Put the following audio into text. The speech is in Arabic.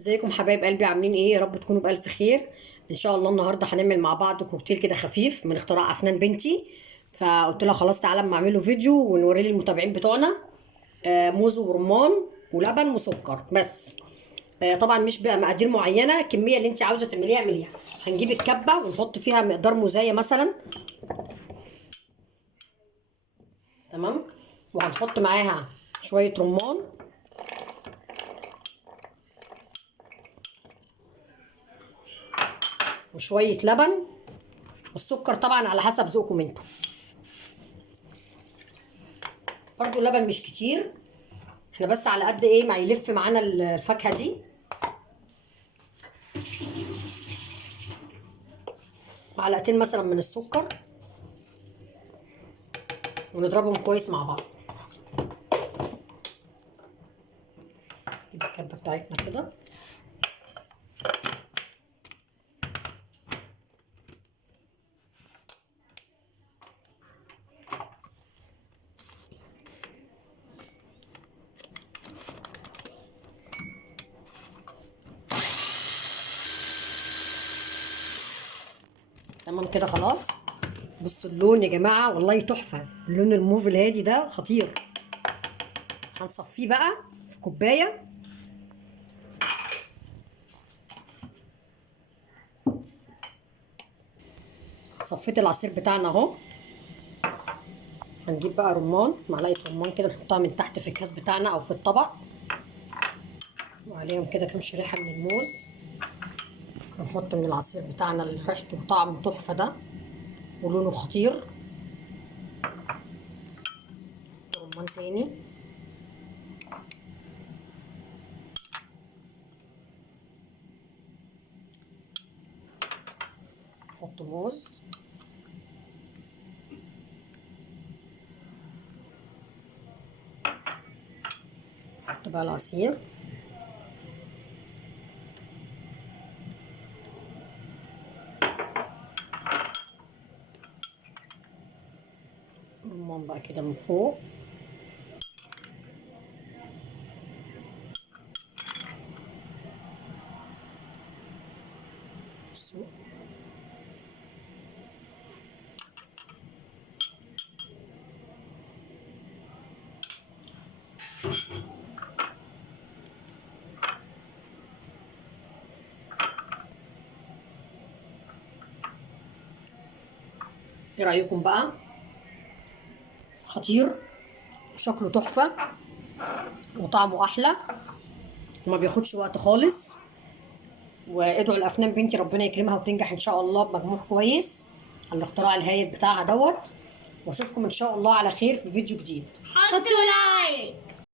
ازيكم حبايب قلبي؟ عاملين ايه؟ يا رب تكونوا بألف خير. ان شاء الله النهارده هنعمل مع بعض كوكتيل كده خفيف من اختراع افنان بنتي. فقلت لها خلاص تعالى اما اعمله فيديو ونوريه للمتابعين بتوعنا. موز ورمان ولبن وسكر بس. طبعا مش بقى مقادير معينه، الكميه اللي انت عاوزه تعمليها اعمليها. هنجيب الكبه ونحط فيها مقدار موزايه مثلا. تمام. وهنحط معاها شويه رمان وشويه لبن، والسكر طبعا على حسب ذوقكم انتوا. برضو اللبن مش كتير، احنا بس على قد ايه ما يلف معانا الفاكهه دي. معلقتين مثلا من السكر ونضربهم كويس مع بعض. نجيب الكبه بتاعتنا كده. تمام كده خلاص. بصوا اللون يا جماعه والله تحفه، اللون الموف الهادي ده خطير. هنصفيه بقى في كوبايه. صفيت العصير بتاعنا اهو. هنجيب بقى رمان، معلقه رمان كده نحطها من تحت في الكاس بتاعنا او في الطبق، وعليهم كده كام شريحه من الموز. هنحط من العصير بتاعنا اللي ريحته وطعمه تحفه ده ولونه خطير. رمان تاني. نحط موز. نحط بقى العصير. رمان بقى كده من فوق. بصوا ايه رايكم بقى؟ خطير وشكله تحفه وطعمه احلى وما بياخدش وقت خالص. وادعوا لافنان بنتي ربنا يكرمها وتنجح ان شاء الله بمجموع كويس على الاختراع الهايل بتاعها دوت. واشوفكم ان شاء الله على خير في فيديو جديد. حطوا لايك.